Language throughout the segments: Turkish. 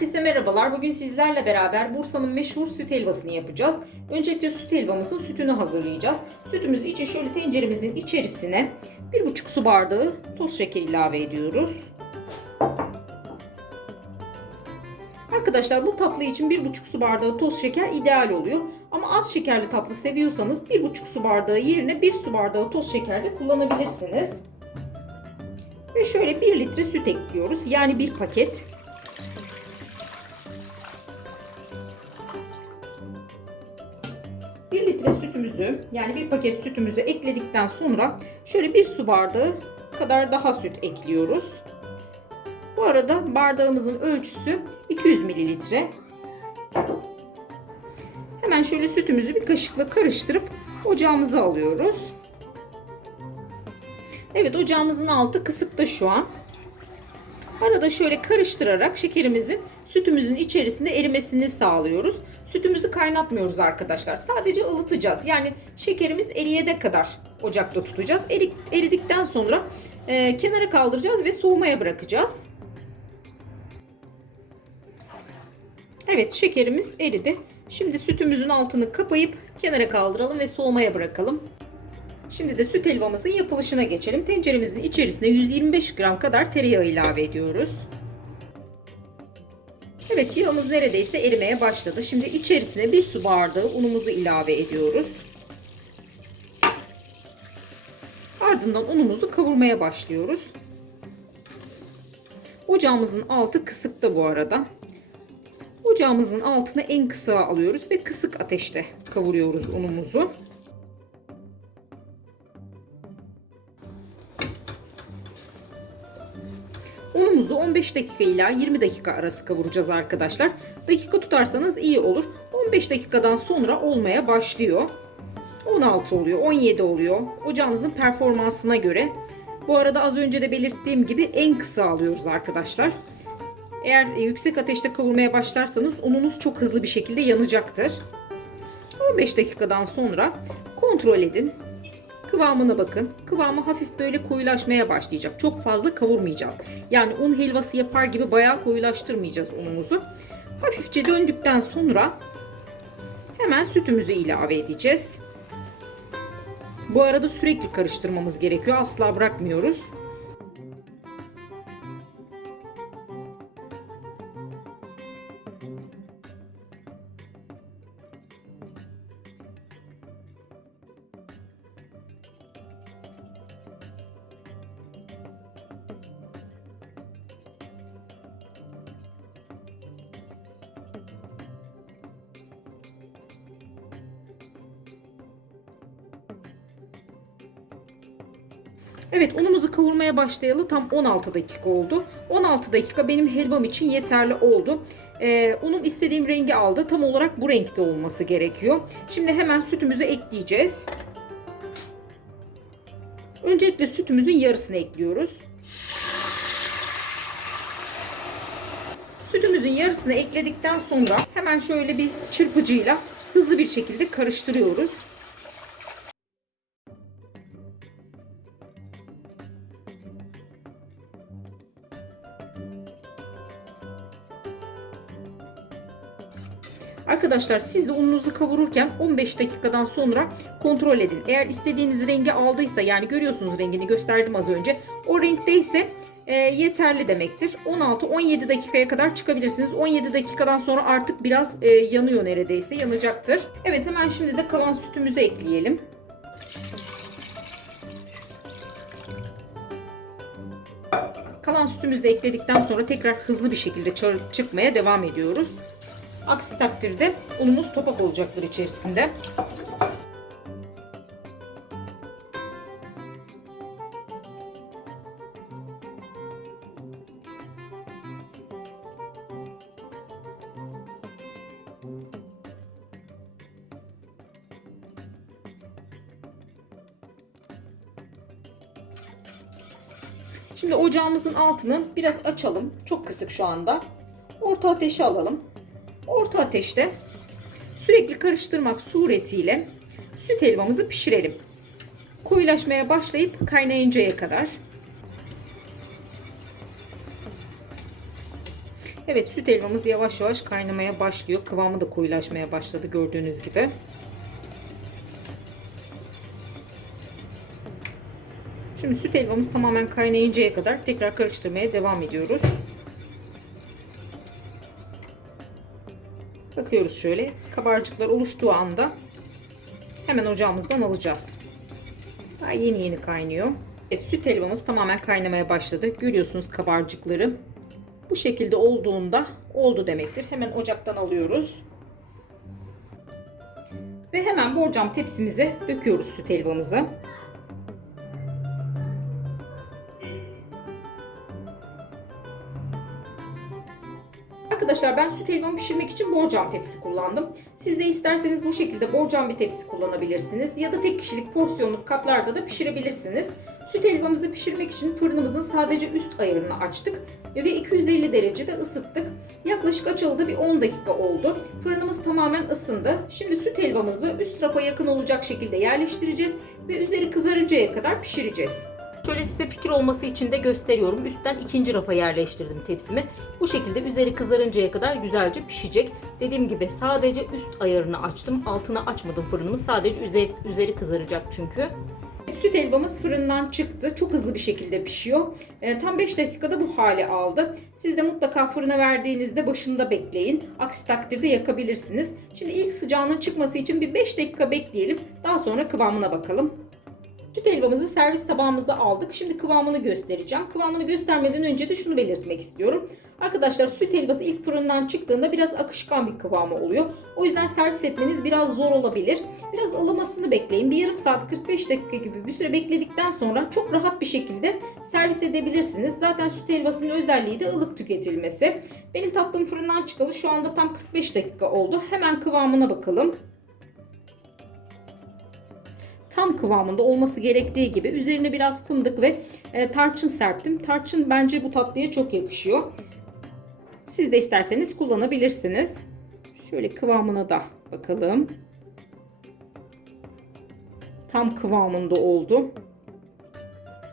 Herkese merhabalar. Bugün sizlerle beraber Bursa'nın meşhur süt helvasını yapacağız. Öncelikle süt helvamızın sütünü hazırlayacağız. Sütümüz için şöyle tenceremizin içerisine 1,5 su bardağı toz şeker ilave ediyoruz. Arkadaşlar bu tatlı için 1,5 su bardağı toz şeker ideal oluyor. Ama az şekerli tatlı seviyorsanız 1,5 su bardağı yerine 1 su bardağı toz şeker de kullanabilirsiniz. Ve şöyle 1 litre süt ekliyoruz. Yani bir paket. Bir litre sütümüzü yani bir paket sütümüzü ekledikten sonra şöyle bir su bardağı kadar daha süt ekliyoruz. Bu arada bardağımızın ölçüsü 200 mililitre. Hemen şöyle sütümüzü bir kaşıkla karıştırıp ocağımıza alıyoruz. Evet ocağımızın altı kısıkta şu an. Arada şöyle karıştırarak şekerimizin sütümüzün içerisinde erimesini sağlıyoruz. Sütümüzü kaynatmıyoruz arkadaşlar. Sadece ılıtacağız. Yani şekerimiz eriyene kadar ocakta tutacağız. Eri, eridikten sonra e, kenara kaldıracağız ve soğumaya bırakacağız. Evet şekerimiz eridi. Şimdi sütümüzün altını kapayıp kenara kaldıralım ve soğumaya bırakalım. Şimdi de süt helvamızın yapılışına geçelim. Tenceremizin içerisine 125 gram kadar tereyağı ilave ediyoruz. Evet yağımız neredeyse erimeye başladı. Şimdi içerisine bir su bardağı unumuzu ilave ediyoruz. Ardından unumuzu kavurmaya başlıyoruz. Ocağımızın altı kısıkta bu arada. Ocağımızın altını en kısa alıyoruz ve kısık ateşte kavuruyoruz unumuzu. Unumuzu 15 dakika ila 20 dakika arası kavuracağız arkadaşlar. Dakika tutarsanız iyi olur. 15 dakikadan sonra olmaya başlıyor. 16 oluyor, 17 oluyor. Ocağınızın performansına göre. Bu arada az önce de belirttiğim gibi en kısa alıyoruz arkadaşlar. Eğer yüksek ateşte kavurmaya başlarsanız ununuz çok hızlı bir şekilde yanacaktır. 15 dakikadan sonra kontrol edin. Kıvamına bakın. Kıvamı hafif böyle koyulaşmaya başlayacak. Çok fazla kavurmayacağız. Yani un helvası yapar gibi bayağı koyulaştırmayacağız unumuzu. Hafifçe döndükten sonra hemen sütümüzü ilave edeceğiz. Bu arada sürekli karıştırmamız gerekiyor. Asla bırakmıyoruz. Evet unumuzu kavurmaya başlayalı tam 16 dakika oldu. 16 dakika benim helvam için yeterli oldu. Ee, unum istediğim rengi aldı. Tam olarak bu renkte olması gerekiyor. Şimdi hemen sütümüzü ekleyeceğiz. Öncelikle sütümüzün yarısını ekliyoruz. Sütümüzün yarısını ekledikten sonra hemen şöyle bir çırpıcıyla hızlı bir şekilde karıştırıyoruz. Arkadaşlar siz de ununuzu kavururken 15 dakikadan sonra kontrol edin. Eğer istediğiniz rengi aldıysa yani görüyorsunuz rengini gösterdim az önce. O renkteyse e, yeterli demektir. 16-17 dakikaya kadar çıkabilirsiniz. 17 dakikadan sonra artık biraz e, yanıyor neredeyse yanacaktır. Evet hemen şimdi de kalan sütümüzü ekleyelim. Kalan sütümüzü de ekledikten sonra tekrar hızlı bir şekilde çıkmaya devam ediyoruz. Aksi takdirde unumuz topak olacaktır içerisinde. Şimdi ocağımızın altını biraz açalım. Çok kısık şu anda. Orta ateşe alalım. Orta ateşte sürekli karıştırmak suretiyle süt helvamızı pişirelim. Koyulaşmaya başlayıp kaynayıncaya kadar. Evet süt helvamız yavaş yavaş kaynamaya başlıyor. Kıvamı da koyulaşmaya başladı gördüğünüz gibi. Şimdi süt helvamız tamamen kaynayıncaya kadar tekrar karıştırmaya devam ediyoruz. Bakıyoruz şöyle kabarcıklar oluştuğu anda hemen ocağımızdan alacağız. Daha yeni yeni kaynıyor. Evet, süt helvamız tamamen kaynamaya başladı. Görüyorsunuz kabarcıkları. Bu şekilde olduğunda oldu demektir. Hemen ocaktan alıyoruz. Ve hemen borcam tepsimize döküyoruz süt helvamızı. Arkadaşlar ben süt helvamı pişirmek için borcam tepsi kullandım. Siz de isterseniz bu şekilde borcam bir tepsi kullanabilirsiniz. Ya da tek kişilik porsiyonluk kaplarda da pişirebilirsiniz. Süt helvamızı pişirmek için fırınımızın sadece üst ayarını açtık. Ve 250 derecede ısıttık. Yaklaşık açıldı bir 10 dakika oldu. Fırınımız tamamen ısındı. Şimdi süt helvamızı üst rafa yakın olacak şekilde yerleştireceğiz. Ve üzeri kızarıncaya kadar pişireceğiz. Şöyle size fikir olması için de gösteriyorum. Üstten ikinci rafa yerleştirdim tepsimi. Bu şekilde üzeri kızarıncaya kadar güzelce pişecek. Dediğim gibi sadece üst ayarını açtım. Altını açmadım fırınımı. Sadece üzeri, üzeri kızaracak çünkü. Süt helvamız fırından çıktı. Çok hızlı bir şekilde pişiyor. E, tam 5 dakikada bu hale aldı. Siz de mutlaka fırına verdiğinizde başında bekleyin. Aksi takdirde yakabilirsiniz. Şimdi ilk sıcağının çıkması için bir 5 dakika bekleyelim. Daha sonra kıvamına bakalım. Süt helvamızı servis tabağımıza aldık. Şimdi kıvamını göstereceğim. Kıvamını göstermeden önce de şunu belirtmek istiyorum. Arkadaşlar süt helvası ilk fırından çıktığında biraz akışkan bir kıvamı oluyor. O yüzden servis etmeniz biraz zor olabilir. Biraz ılımasını bekleyin. Bir yarım saat 45 dakika gibi bir süre bekledikten sonra çok rahat bir şekilde servis edebilirsiniz. Zaten süt helvasının özelliği de ılık tüketilmesi. Benim tatlım fırından çıkalı şu anda tam 45 dakika oldu. Hemen kıvamına bakalım tam kıvamında olması gerektiği gibi üzerine biraz fındık ve e, tarçın serptim. Tarçın bence bu tatlıya çok yakışıyor. Siz de isterseniz kullanabilirsiniz. Şöyle kıvamına da bakalım. Tam kıvamında oldu.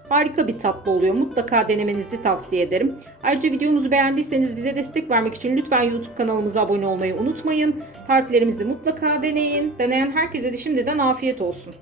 Harika bir tatlı oluyor. Mutlaka denemenizi tavsiye ederim. Ayrıca videomuzu beğendiyseniz bize destek vermek için lütfen YouTube kanalımıza abone olmayı unutmayın. Tariflerimizi mutlaka deneyin. Deneyen herkese de şimdiden afiyet olsun.